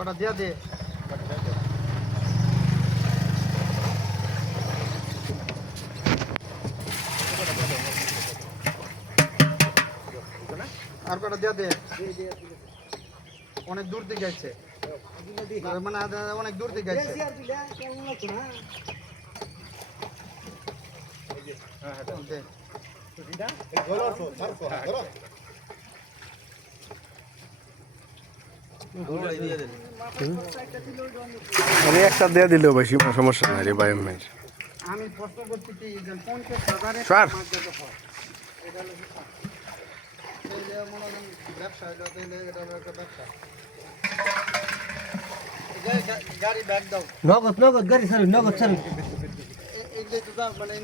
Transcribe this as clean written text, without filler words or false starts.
কটা দিয়া দে। আর কটা দিয়া দে। অনেক দূর থেকে যাচ্ছে মানে অনেক দূর থেকে যাচ্ছে। আমি একটা দিয়ে দিলেও বেশি সমস্যা নাই রে ভাই। আমি প্রশ্ন করছি কি 50,000 স্যার এটা হলো এই যে মনে করেন ব্যবসা এটা এটা হলো একটা ব্যবসা। গাড়ি ব্যাগ দাও। নগদ নগদ গাড়ি ছাড়ুন নগদ ছাড়ুন এই যে তো মানে